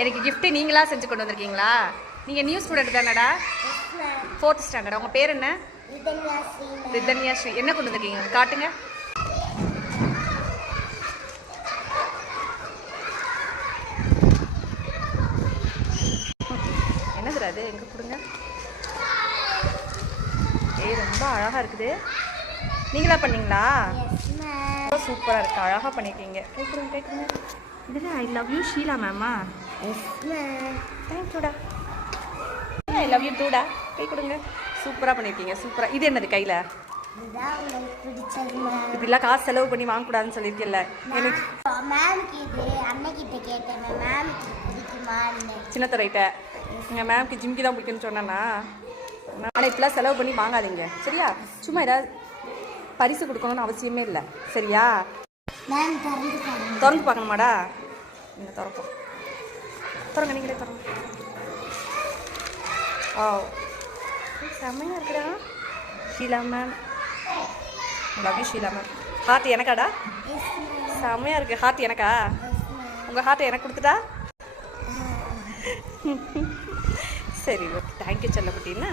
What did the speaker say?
எனக்கு கிஃப்ட்டு நீங்களா செஞ்சு கொண்டு வந்திருக்கீங்களா? நீங்கள் நியூ ஸ்டூடெண்ட் தானடா? 4th standard. உங்கள் பேர் என்ன? ரிதன்யா ஸ்ரீ. என்ன கொண்டு வந்திருக்கீங்க காட்டுங்க. என்னதுடா அது? எங்கே கொடுங்க. ரொம்ப அழகாக இருக்குது. நீங்களா பண்ணீங்களா? சூப்பராக இருக்குது, அழகாக பண்ணியிருக்கீங்க. கேட்குறேன் கேட்குறேங்க. இதில் ஐ லவ் யூ ஷீலா மேமா. தேங்க்யூடா. ஐ லவ் யூ டூடா. கை கொடுங்க. சூப்பராக பண்ணியிருக்கீங்க, சூப்பராக. இது என்னது கையில்? இப்படிலாம் காசு செலவு பண்ணி வாங்கக்கூடாதுன்னு சொல்லியிருக்கேன்ல. எனக்கு சின்னத்துறையிட்ட எங்கள் மேம்க்கு ஜிம்கி தான் பிடிக்குன்னு சொன்னேன்னா, ஆனால் இப்படிலாம் செலவு பண்ணி வாங்காதீங்க சரியா? சும்மா ஏதாவது பரிசு கொடுக்கணும்னு அவசியமே இல்லை சரியா? திறந்து பார்க்கணுமாடா? நீங்கள் திறப்போம். திறங்க, நீங்களே திறங்க. ஓ செம்மையாக இருக்குடா Sheela ma'am. Love you Sheela ma'am. Heart எனக்காடா? செம்மையாக இருக்குது. ஹார்ட் எனக்கா? உங்கள் ஹார்ட்டை எனக்கு கொடுத்துட்டா? சரி ஓகே, தேங்க்யூ செல்லக்குட்டின்னா.